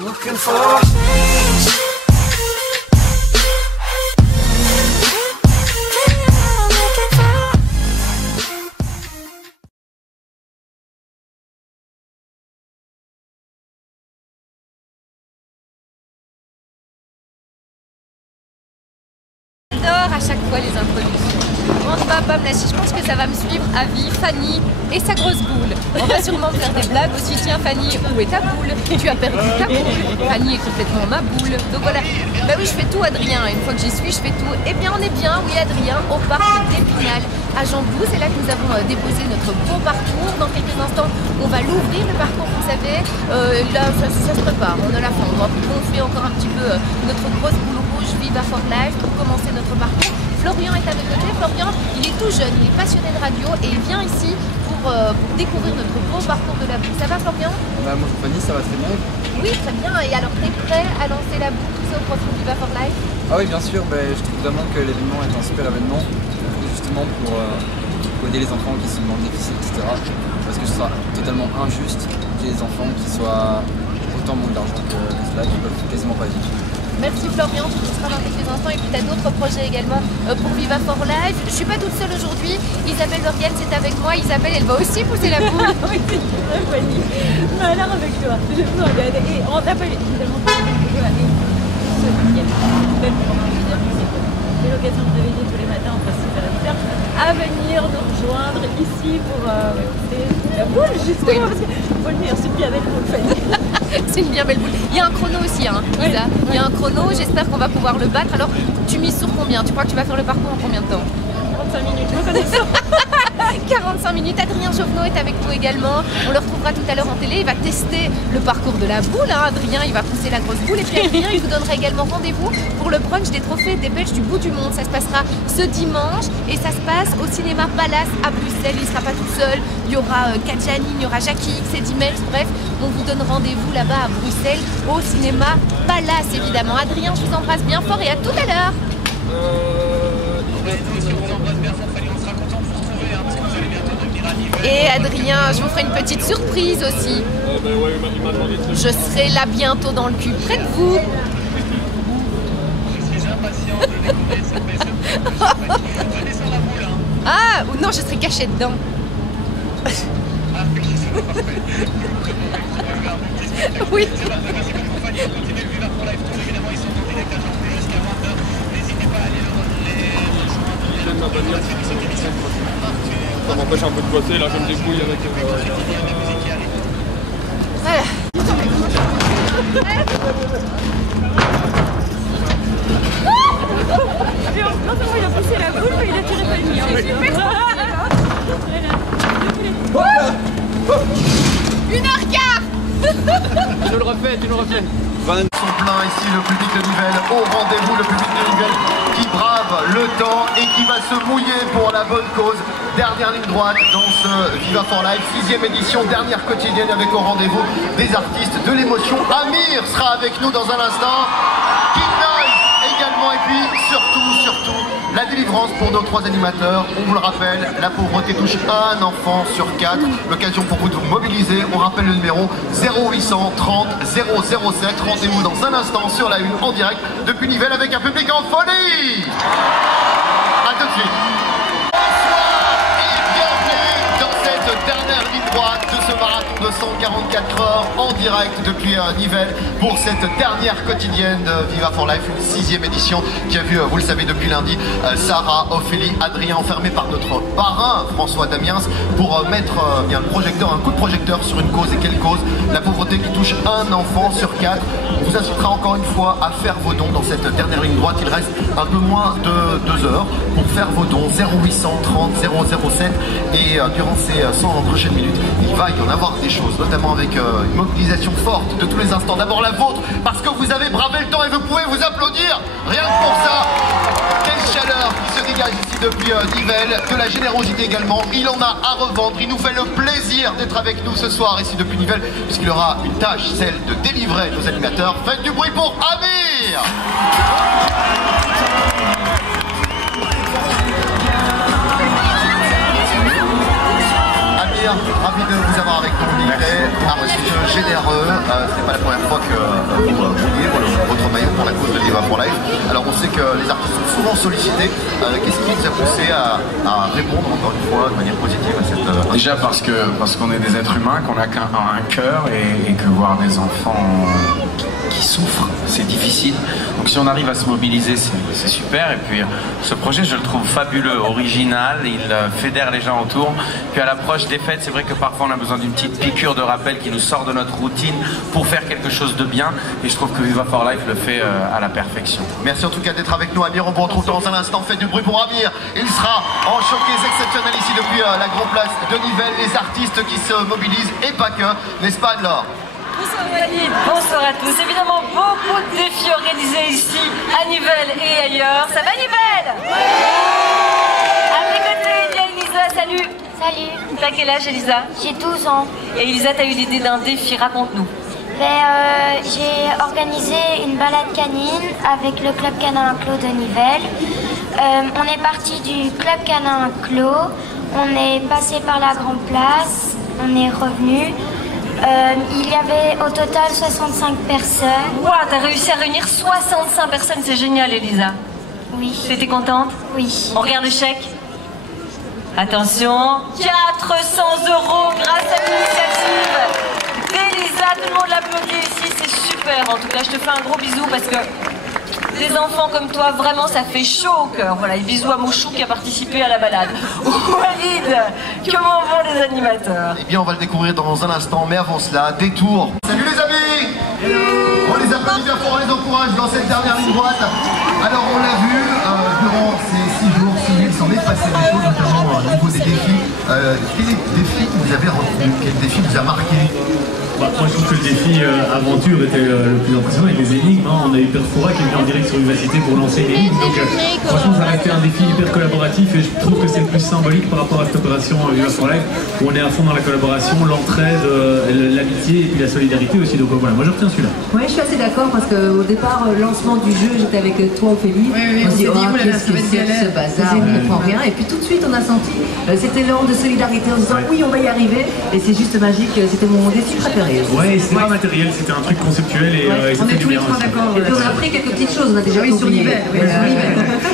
Looking for J'adore à chaque fois les introductions. On ne va pas me lâcher, je pense que ça va me suivre à vie, Fanny et sa grosse boule. On va sûrement faire des blagues aussi. Tiens Fanny, où est ta boule? Tu as perdu ta boule. Fanny est complètement ma boule. Donc voilà, bah oui je fais tout Adrien, une fois que j'y suis je fais tout. Eh bien on est bien, oui Adrien, au parc d'Épinal à Jambou. C'est là que nous avons déposé notre beau parcours. Dans quelques instants on va l'ouvrir le parcours, vous savez. Là ça se prépare, on a la fin. On va gonfler encore un petit peu notre grosse boule rouge Viva for Life pour commencer notre parcours. Florian est à mes côtés. Florian, il est tout jeune, il est passionné de radio et il vient ici pour découvrir notre beau parcours de la boule. Ça va Florian? Bah moi Fanny, ça va très bien. Oui, très bien. Et alors, t'es prêt à lancer la boule, tout ça au profit du Viva for Life? Ah oui, bien sûr, bah, je trouve vraiment que l'événement est un super événement, justement pour aider les enfants qui sont dans le déficit, etc. Parce que ce sera totalement injuste qu'il y ait des enfants qui soient autant moins d'argent que cela, qui peuvent quasiment pas vivre. Merci Florian, tu seras dans quelques instants et puis tu as d'autres projets également pour Viva for Life. Je suis pas toute seule aujourd'hui, Isabelle Lauriane c'est avec moi. Isabelle elle va aussi pousser la boule. Oui, c'est vrai Fanny. Mais alors avec toi, je vous regarde et on t'appelle évidemment pour ce week-end, même pendant l'hiver, j'ai l'occasion de réveiller tous les matins entre 6h et 8h, à venir nous rejoindre ici pour pousser la boule justement, parce qu'il faut le dire, c'est bien belle boule Fanny. C'est une bien belle boule. Il y a un chrono aussi, hein, Isa. Il y a un chrono, j'espère qu'on va pouvoir le battre. Alors, tu mises sur combien? Tu crois que tu vas faire le parcours en combien de temps? 45 minutes, je connais ça. 45 minutes. Adrien Jovenot est avec nous également. On le retrouvera tout à l'heure en télé. Il va tester le parcours de la boule. Hein. Adrien, il va pousser la grosse boule. Et puis Adrien, il vous donnera également rendez-vous pour le brunch des trophées des Belges du bout du monde. Ça se passera ce dimanche et ça se passe au cinéma Palace à Bruxelles. Il ne sera pas tout seul. Il y aura Kadjani, il y aura Jackie X et Dimels. Bref, on vous donne rendez-vous là-bas à Bruxelles au cinéma Palace évidemment. Adrien, je vous embrasse bien fort et à tout à l'heure. Et Adrien, je vous ferai une petite surprise aussi. Je serai là bientôt dans le cul, près de vous. Ah, ou non, je serai cachée dedans. Oui. Ça m'empêche un peu de bosser, là je me débrouille avec... Voilà. Non seulement il a poussé la boule, mais il a tiré Fanny. Une heure quart. Tu nous le refais. Sont pleins ici, le public de Nivelles, au rendez-vous, le public de Nivelles qui brave le temps et qui va se mouiller pour la bonne cause. Dernière ligne droite dans ce Viva for Life, 6e édition, dernière quotidienne avec au rendez-vous des artistes de l'émotion. Amir sera avec nous dans un instant, King Noise également et puis surtout la délivrance pour nos 3 animateurs. On vous le rappelle, la pauvreté touche un enfant sur 4. L'occasion pour vous de vous mobiliser. On rappelle le numéro 0800 30 007. Rendez-vous dans un instant sur la 1 en direct depuis Nivelles avec un public en folie. A tout de suite. Bonsoir et bienvenue dans cette dernière ligne droite de ce marathon de 144 heures en direct depuis Nivelles pour cette dernière quotidienne de Viva for Life, une 6e édition qui a vu, vous le savez depuis lundi, Sarah, Ophélie, Adrien enfermés par notre parrain François Damiens pour mettre bien le projecteur, un coup de projecteur sur une cause. Et quelle cause? La pauvreté qui touche un enfant sur 4. On vous incitera encore une fois à faire vos dons dans cette dernière ligne droite. Il reste un peu moins de 2 heures pour faire vos dons. 0800 30 007 et durant ces 100 prochaines minutes, il va y en avoir des choses, notamment avec une mobilisation forte de tous les instants. D'abord la vôtre, parce que vous avez bravé le temps et vous pouvez vous applaudir. Rien que pour ça. Quelle chaleur qui se dégage ici depuis Nivelles, de la générosité également. Il en a à revendre. Il nous fait le plaisir d'être avec nous ce soir ici depuis Nivelles, puisqu'il aura une tâche, celle de délivrer nos animateurs. Faites du bruit pour Amir. Amir, ravi de vous avoir avec nous. Un monsieur généreux. Ce n'est pas la première fois que vous vouliez votre maillot pour la cause de Viva for Life. Alors on sait que les artistes sont souvent sollicités. Qu'est-ce qui vous a poussé à répondre encore une fois de manière positive à cette... Déjà parce qu'on est des êtres humains, qu'on n'a qu'un cœur et que voir des enfants qui souffrent, c'est difficile. Donc si on arrive à se mobiliser, c'est super. Et puis ce projet, je le trouve fabuleux, original, il fédère les gens autour. Puis à l'approche des fêtes, c'est vrai que parfois on a besoin d'une petite piqûre de rappel qui nous sort de notre routine pour faire quelque chose de bien. Et je trouve que Viva for Life le fait à la perfection. Merci en tout cas d'être avec nous, Amir. On vous retrouve dans un instant. Faites du bruit pour Amir. Il sera en showcase exceptionnel ici depuis la Grande Place de Nivelles. Les artistes qui se mobilisent et pas que, n'est-ce pas, Anne-Laure? Bonsoir Valide, bonsoir à tous. Évidemment, beaucoup de défis organisés ici, à Nivelles et ailleurs. Ça va Nivelles? À mes côtés, il y a Elisa, salut. Salut. T'as quel âge Elisa? J'ai 12 ans. Et Elisa, t'as eu l'idée d'un défi, raconte-nous. J'ai organisé une balade canine avec le Club Canin Clos de Nivelles. On est parti du Club Canin Clos, on est passé par la Grande Place, on est revenu. Il y avait au total 65 personnes. Waouh, t'as réussi à réunir 65 personnes, c'est génial Elisa. Oui. T'étais contente? Oui. On regarde le chèque. Attention, 400 € grâce à l'initiative d'Elisa. Tout le monde l'applaudit ici, c'est super. En tout cas, je te fais un gros bisou parce que des enfants comme toi, vraiment, ça fait chaud au cœur. Voilà, et bisous à Mouchou qui a participé à la balade. Walid, comment vont les animateurs? Eh bien, on va le découvrir dans un instant, mais avant cela, détour. Salut les amis! On les applaudit bien fort, on les encourage dans cette dernière ligne droite. Alors, on l'a vu, durant ces 6 jours, il s'en est passé des choses, notamment au niveau des défis. Quel défi vous avez retenu? Quel défi vous a marqué? Moi je trouve que le défi aventure était le plus impressionnant avec les énigmes. On a eu Perfora qui est venu en direct sur Vivacité pour lancer une énigme. Donc franchement ça a été un défi hyper collaboratif et je trouve que c'est le plus symbolique par rapport à cette opération Viva for Life où on est à fond dans la collaboration, l'entraide, l'amitié et puis la solidarité aussi. Donc voilà, moi je retiens celui-là. Oui, je suis assez d'accord parce qu'au départ, lancement du jeu, j'étais avec toi Ophélie. On s'est dit, qu'est-ce que c'est que ce bazar, on ne comprend rien. Et puis tout de suite on a senti cet élan de solidarité en se disant oui on va y arriver et c'est juste magique, c'était mon défi préféré. Ouais, c'était pas matériel, c'était un truc conceptuel et on est tous les trois d'accord. Et puis on a appris quelques petites choses, on a déjà sur Nivelles.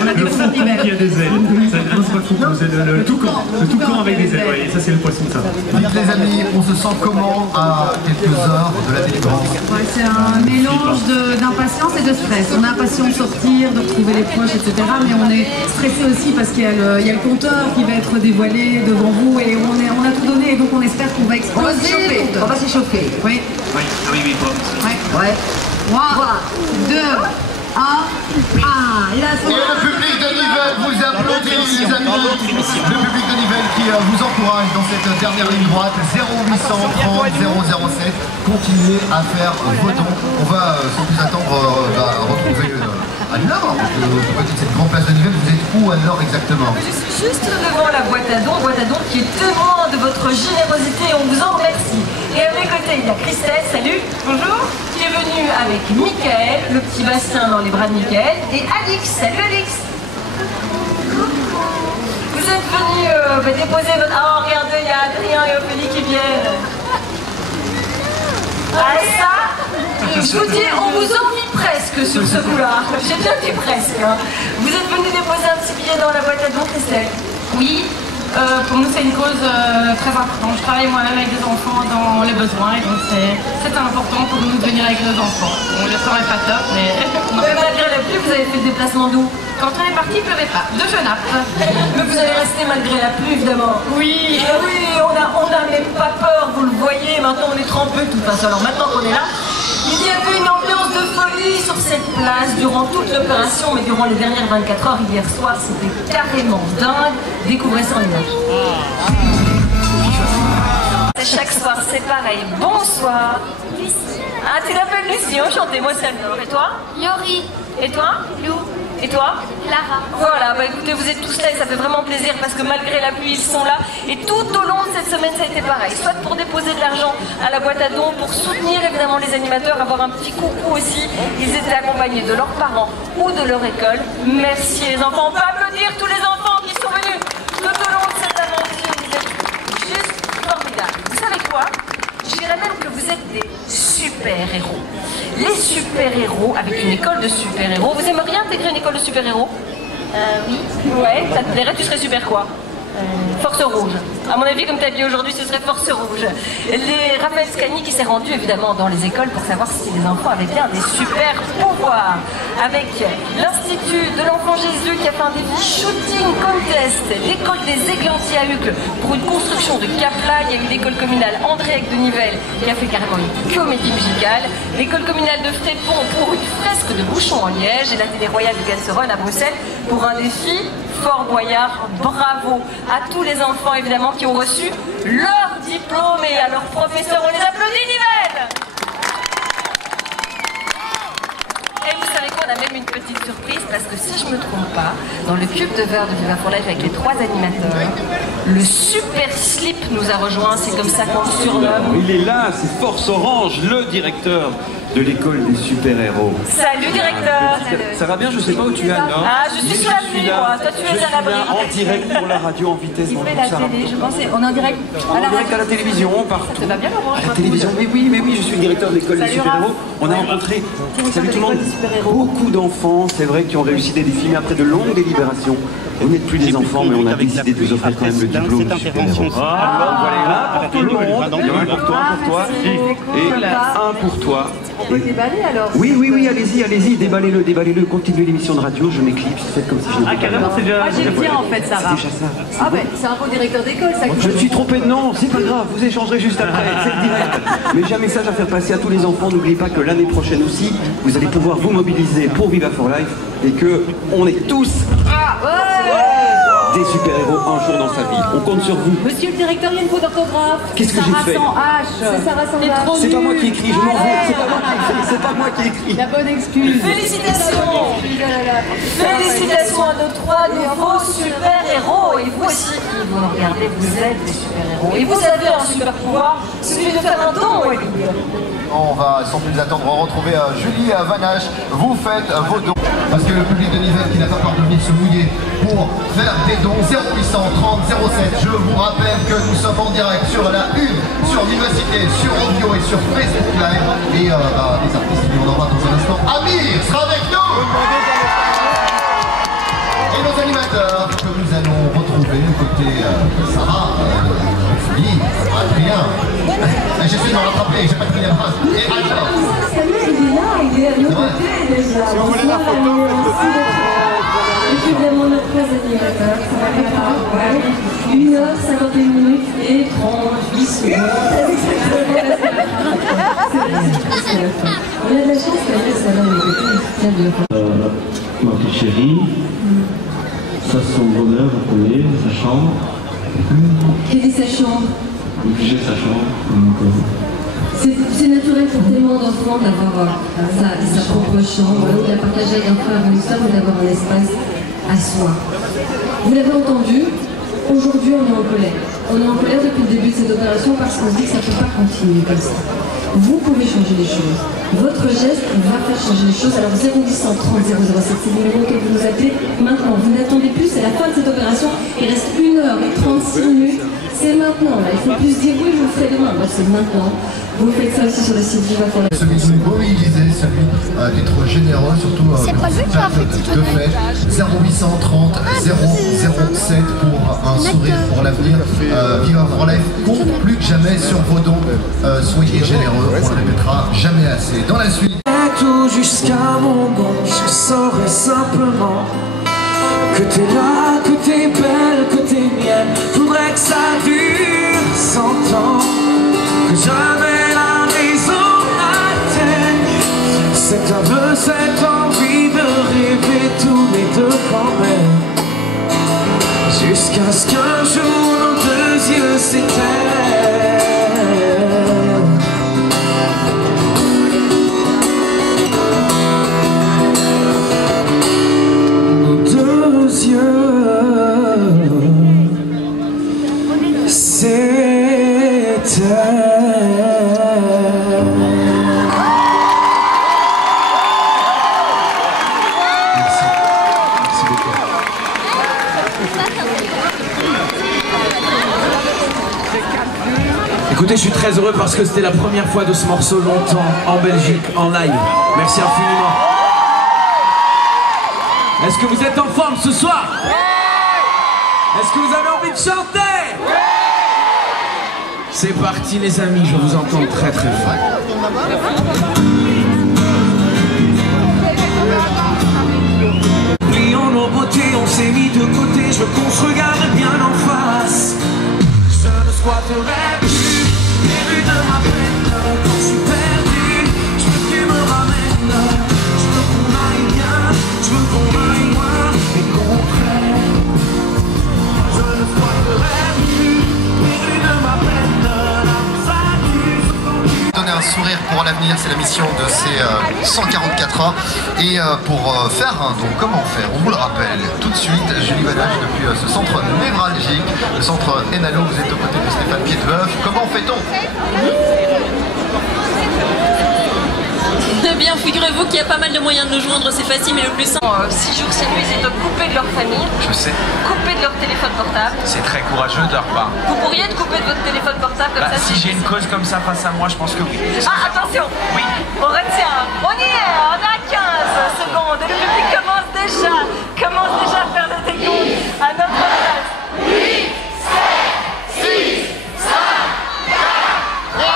On a découvert Nivelles. Il y a des ailes. Non, c'est pas le foucou, c'est le toucan avec des ailes. Ouais, et ça c'est le poisson de ça. Dites les amis, on se sent comment à quelques heures de la délivrance? C'est un mélange d'impatience et de stress. On a impatience de sortir, de retrouver les proches, etc. Mais on est stressé aussi parce qu'il y a le compteur qui va être dévoilé devant vous et on a tout donné et donc on espère qu'on va exploser. On va s'échauffer. Oui. Oui, toi. Ouais. 3, 2, 1. Et le public de Nivelles vous applaudit, les amis. Le public de Nivelles qui vous encourage dans cette dernière ligne droite. 0830 007. Continuez à faire vos dons. On va sans plus attendre retrouver Anne-Laure. Parce que cette grande place de Nivelles, vous êtes où Anne-Laure exactement? Je suis juste devant la boîte à dons qui est témoin de votre générosité. On vous en remercie. Et à mes côtés, il y a Christelle, salut, bonjour, qui est venue avec Mickaël, le petit Bastien dans les bras de Mickaël, et Alix, salut Alix. Vous êtes venus déposer votre... Oh, regardez, il y a Adrien et Ophélie qui viennent. Ah, ça, je vous dis, on vous envie presque sur ce coup-là. J'ai bien dit presque. Hein. Vous êtes venus déposer un petit billet dans la boîte à dons, Christelle? Oui. Pour nous, c'est une cause très importante. Je travaille moi-même avec des enfants dans les besoins et donc c'est important pour nous de venir avec nos enfants. Bon, le temps n'est pas top, mais... malgré la pluie, vous avez fait le déplacement d'où? Quand on est parti, il ne pleuvait pas. De Genappe. Mais vous allez rester malgré la pluie, évidemment. Oui. Oui, on n'a même pas peur, vous le voyez. Maintenant, on est trempés de toute façon. Alors maintenant qu'on est là, il y avait une ambiance de folie sur cette place durant toute l'opération, mais durant les dernières 24 heures, hier soir, c'était carrément dingue. Découvrez ça en image. Chaque soir, c'est pareil. Bonsoir. Lucie. Ah, tu t'appelles Lucie, enchantée. Moi, c'est Anne-Laure. Et toi? Yori. Et toi? Lou. Et toi? Clara. Voilà, bah écoutez, vous êtes tous là et ça fait vraiment plaisir parce que malgré la pluie, ils sont là. Et tout au long de cette semaine, ça a été pareil. Soit pour déposer de l'argent à la boîte à dons, pour soutenir évidemment les animateurs, avoir un petit coucou aussi. Ils étaient accompagnés de leurs parents ou de leur école. Merci les enfants. On peut applaudir tous les enfants qui sont venus tout au long de cette aventure. Vous êtes juste formidables. dirais même que vous êtes des super-héros. Les super-héros, avec une école de super-héros, vous aimeriez intégrer une école de super-héros? Oui. Ouais, ça te plairait, tu serais super quoi? Force Rouge. À mon avis, comme tu as dit aujourd'hui, ce serait Force Rouge. Les Raphaël Scani qui s'est rendu évidemment dans les écoles pour savoir si les enfants avaient bien des super pouvoirs. Avec l'Institut de l'Enfant Jésus qui a fait un défi shooting contest, l'école des Églantiers à Uccle pour une construction de Capla. Il y a eu l'école communale André-Ec de Nivelles qui a fait carrément une comédie musicale, l'école communale de Frépont pour une fresque de bouchons en liège et la télé royale de Casserole à Bruxelles pour un défi Fort Boyard. Bravo à tous les enfants évidemment qui ont reçu leur diplôme et à leurs professeurs. On les applaudit, Nivelles. Et vous savez quoi, on a même une petite surprise parce que si je me trompe pas, dans le cube de verre de Viva for Life avec les 3 animateurs, le Super Slip nous a rejoint, c'est comme ça qu'on le surnomme. Il est là, c'est Force Orange, le directeur de l'école des super-héros. Salut directeur. Ça va bien, je sais pas où tu es, non? Ah, je suis sur la pluie, moi. Toi, tu es à l'abri. En direct pour la radio en vitesse. Il fait la télé, je pensais. On est en direct à la radio. À la télévision, partout. Ça va bien, Laurent? À la télévision, mais oui, je suis le directeur de l'école des super-héros. On a rencontré, salut tout le monde, beaucoup d'enfants, c'est vrai, qui ont réussi des défis, mais après de longues délibérations. Vous n'êtes plus des enfants, mais on a décidé de vous offrir quand même le diplôme de super-héros. Alors voilà, pour tout le monde, pour toi, et un pour toi. On peut déballer alors? Oui, allez-y, déballez-le, continuez l'émission de radio, je m'éclipse, faites comme si je n'étais pas là. Moi j'ai le tien en fait, Sarah. C'est déjà ça. Ah ben, c'est un beau directeur d'école, ça. Je me suis trompé de nom, c'est pas grave, vous échangerez juste après, c'est le direct. Mais j'ai un message à faire passer à tous les enfants, n'oubliez pas que l'année prochaine aussi, vous allez pouvoir vous mobiliser pour Viva for Life et que on est tous des super-héros un jour dans sa vie. On compte sur vous. Monsieur le directeur, il y a une faute d'orthographe. Qu'est-ce que j'ai fait? Sarah sans H. C'est Sarah sans H. C'est pas moi qui écris, je m'en vais. C'est pas moi qui écris. La bonne excuse. Félicitations. Félicitations à nos 3 nouveaux super-héros. Et vous aussi qui vous nous regardez, vous êtes des super-héros. Et vous avez un super pouvoir, celui de faire un don, Olivier. On va sans plus attendre retrouver Julie Vanache. Vous faites vos dons. Parce que le public de Nivelles qui n'a pas peur de venir se mouiller pour faire des dons 0830 07. Je vous rappelle que nous sommes en direct sur la une, sur Vivacité, sur Audio et sur Facebook Live. Et les artistes qui vont en voir dans un instant. Amir sera avec nous. Et nos animateurs que nous allons retrouver côté Sarah, Julie, Adrien. J'essaie de me rattraper, j'ai pas pris la phrase. Et Alpha. Il est à nos côtés déjà. Si vous voulez la photo, évidemment notre presse animateur, ça va faire 1h51 minutes et 38 secondes. On a de la chance qu'elle ça va à nos côtés. Ma petite chérie, ça c'est son bonheur, vous connaissez, sa chambre. Quelle est sa chambre? J'ai sa chambre. C'est naturel pour tellement d'enfants d'avoir sa propre chambre, de la partager avec un frère ou une soeur, ou d'avoir un espace à soi. Vous l'avez entendu, aujourd'hui on est en colère. On est en colère depuis le début de cette opération parce qu'on se dit que ça ne peut pas continuer comme ça. Vous pouvez changer les choses. Votre geste va faire changer les choses. Alors 0830 007, c'est le numéro que vous nous appelez maintenant. Vous n'attendez plus, c'est la fin de cette opération. Il reste 1h36 minutes. C'est maintenant, là. Il faut plus dire oui, je vous le ferai demain. Bah, c'est maintenant. Vous faites ça aussi sur le site Viva for Life. Celui de nous mobiliser, celui d'être généreux, surtout de fête. 0830 007 pour un sourire pour l'avenir. Viva for Life compte plus que jamais sur vos dons. Soyez généreux, on ne le répétera jamais assez. Dans la suite. Tout jusqu'à mon nom, je saurais simplement que t'es là, que t'es belle, que t'es mienne. Faudrait que ça dure 100 ans, que jamais la raison n'atteigne cet aveu, cette envie de rêver tous les deux quand même, jusqu'à ce qu'un jour nos 2 yeux s'éteignent. C'est Écoutez, je suis très heureux parce que c'était la première fois de ce morceau longtemps en Belgique, en live. Merci infiniment. Est-ce que vous êtes en forme ce soir? Est-ce que vous avez envie de chanter? C'est parti les amis, je vous entends très très fort. Oublions nos beautés, on s'est mis de côté, je veux qu'on se regarde bien en face. Je ne squatterai plus les rues de ma peine. Quand je suis perdu, je veux que tu me ramènes. Je veux qu'on aille bien, je veux qu'on aille loin et qu'on prenne. Je ne squatterai plus les rues de ma peine. Donner un sourire pour l'avenir, c'est la mission de ces 144 ans. Et pour faire un don, comment faire? On vous le rappelle tout de suite, Julie Vanage depuis ce centre névralgique, le centre Enalo, vous êtes aux côtés de Stéphane Piedveuf. Comment fait-on? Eh bien, figurez-vous qu'il y a pas mal de moyens de nous joindre, c'est facile, mais le plus simple. 6 jours, 6 nuits, c'est de couper de leur famille. Je sais. Couper de leur téléphone portable. C'est très courageux de leur part. Vous pourriez te couper de votre téléphone portable comme ça? Si j'ai une cause comme ça face à moi, je pense que oui. Ah, attention. Oui. On retient. On y est, on a 15 secondes. Et le public commence déjà à faire le décompte à notre place. 8, 7, 6, 5, 4, 3,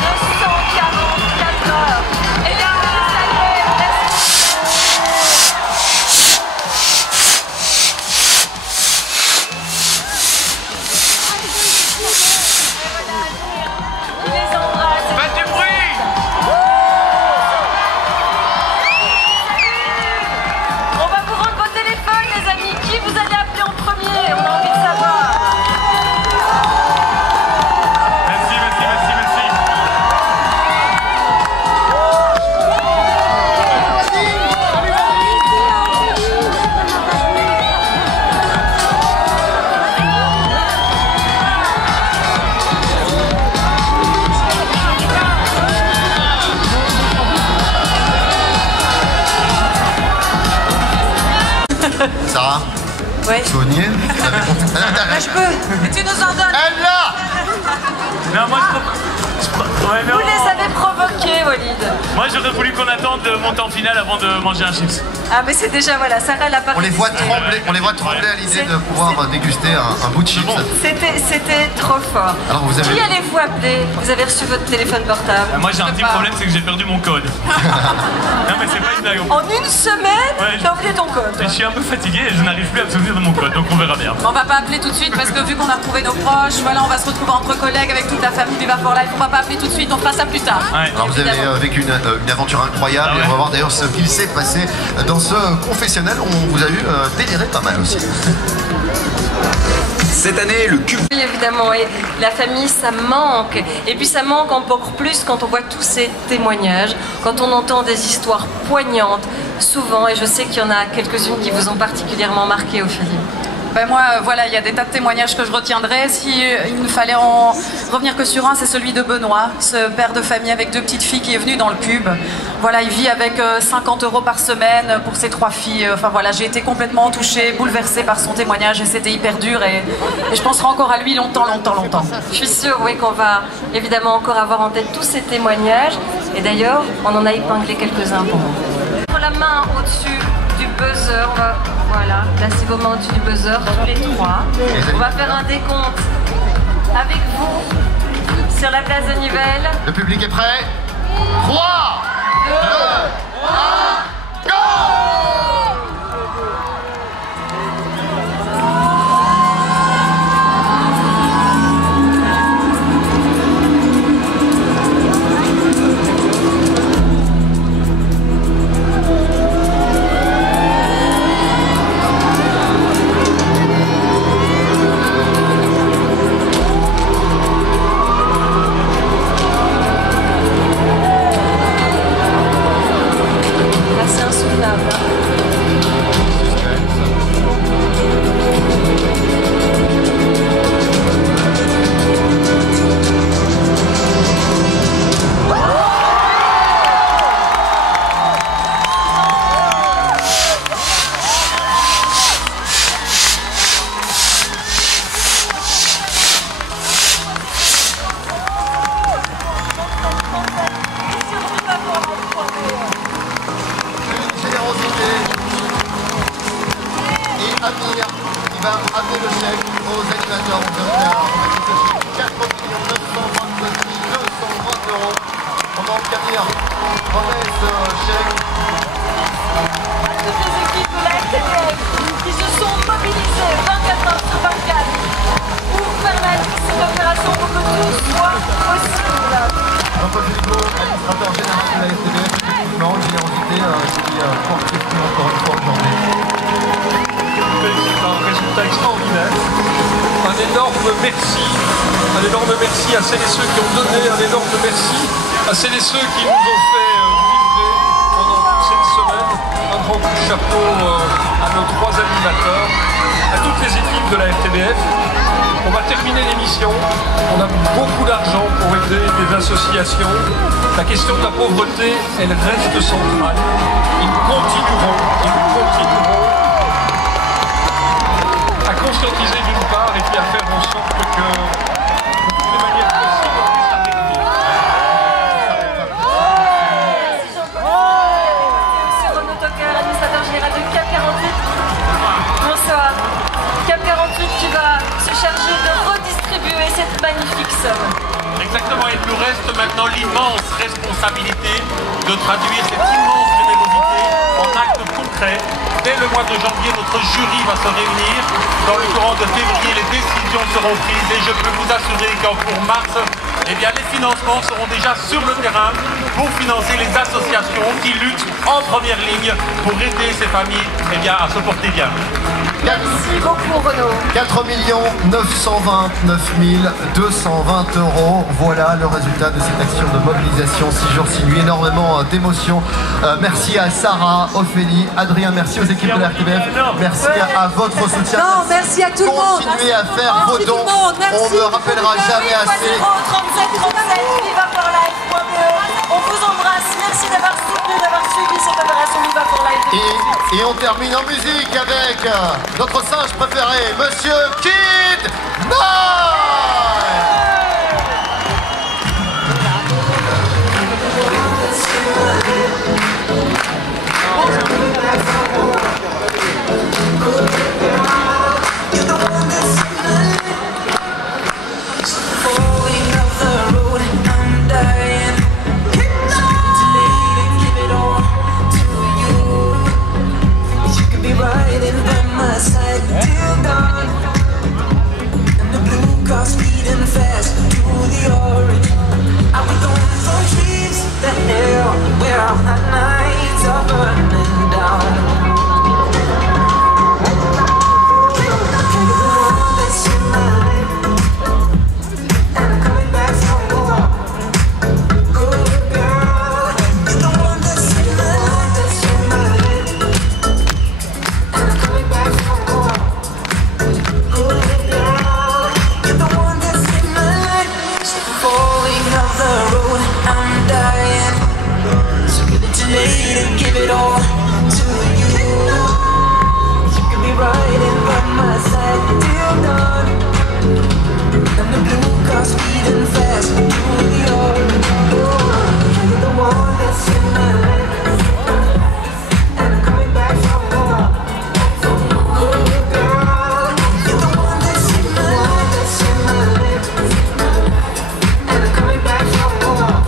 244 heures. Et là, ça y est, les embrasse. Faites du bruit. On va vous rendre vos téléphones, les amis. Qui vous allez appeler en premier? On a envie de savoir. Merci, merci, merci, merci. Sarah? Ouais. Saunier? Je peux. Tu nous en donnes. Elle là! Non, moi ouais, non. Vous les avez provoqués, Walid. Moi j'aurais voulu qu'on attende de monter en finale avant de manger un chips. Ah, mais c'est déjà, voilà, Sarah l'a pas. On les voit trembler à l'idée de pouvoir déguster un bout de chips. C'était trop fort. Alors vous avez... Qui allez-vous appeler? Vous avez reçu votre téléphone portable? Moi j'ai un petit problème, c'est que j'ai perdu mon code. Non mais c'est pas une blague. En une semaine, t'as oublié ton code. Je suis un peu fatigué et je n'arrive plus à me souvenir de mon code, donc on verra bien. On va pas appeler tout de suite parce que vu qu'on a retrouvé nos proches, voilà, on va se retrouver entre collègues avec toute la famille Viva for Life. On va pas appeler tout de suite, on fera ça plus tard. Ouais. Alors vous avez vécu une aventure incroyable et on va voir d'ailleurs ce qu'il s'est passé dans ce confessionnal. On vous a eu délirer pas mal aussi. Cette année, le cube. Oui, évidemment, et la famille, ça manque. Et puis ça manque encore plus quand on voit tous ces témoignages, quand on entend des histoires poignantes, souvent, et je sais qu'il y en a quelques-unes qui vous ont particulièrement marqué, Ophélie. Ben moi, voilà, il y a des tas de témoignages que je retiendrai. Si il ne fallait en revenir que sur un, c'est celui de Benoît, ce père de famille avec 2 petites filles qui est venu dans le cube. Voilà, il vit avec 50 € par semaine pour ses 3 filles. Enfin voilà, j'ai été complètement touchée, bouleversée par son témoignage et c'était hyper dur et je penserai encore à lui longtemps. Je suis sûre, oui, qu'on va évidemment encore avoir en tête tous ces témoignages. Et d'ailleurs, on en a épinglé quelques-uns pour vous. La main au-dessus du buzzer, voilà, placez vos mains au-dessus du buzzer, tous les 3. On va faire un décompte avec vous sur la place de Nivelles. Le public est prêt? 3, 2, 1, go! C'est insoutenable. donateur, on vient de faire un 4 929 220 €. On va obtenir promesse chèque. Toutes les équipes de la RTBF qui se sont mobilisées 24 heures sur 24 pour permettre cette opération pour que tout soit possible. Jean-Paul Géligo, administrateur général de la RTBF, effectivement, une générosité qui porte ses fruits encore une fois aujourd'hui. C'est un résultat extraordinaire. Un énorme merci à celles et ceux qui ont donné, un énorme merci à celles et ceux qui nous ont fait vibrer pendant toute cette semaine. Un grand coup de chapeau à nos 3 animateurs, à toutes les équipes de la RTBF. On va terminer l'émission. On a beaucoup d'argent pour aider des associations. La question de la pauvreté, elle reste centrale. Ils continueront à conscientiser d'une part et puis à faire en sorte que de toutes les manières possibles on puisse arriver. Monsieur Renaud Tocker, administrateur général de CAP 48. Bonsoir. CAP 48 qui va se charger de redistribuer cette magnifique somme. Exactement, il nous reste maintenant l'immense responsabilité de traduire cette immense générosité en actes concrets. Dès le mois de janvier, notre jury va se réunir. Dans le courant de février, les décisions seront prises et je peux vous assurer qu'en pour mars, eh bien, les financements seront déjà sur le terrain pour financer les associations qui luttent en première ligne pour aider ces familles eh bien, à se porter bien. Merci beaucoup Renaud. 4 929 220 €. Voilà le résultat de cette action de mobilisation 6 jours 6 nuits. Énormément d'émotions. Merci à Sarah, Ophélie, Adrien, merci aux équipes de la RTBF. Merci à votre soutien. Non, merci à tout le monde. Continuez à faire vos dons. On ne rappellera jamais assez. 3737 vivaforlife.be. On vous embrasse. Merci d'avoir soutenu, d'avoir suivi cette opération Viva for Life. Et on termine en musique avec notre singe préféré, Monsieur Kid Speeding fast to the orange. Are we going from trees to hell where our nights are burning down? Give it all to you. You can be riding by my side till dawn. And the blue car speeding fast through the orange. You're the one that's in my life, and I'm coming back for more. Oh girl, you're the one that's in my life, and I'm coming back for more.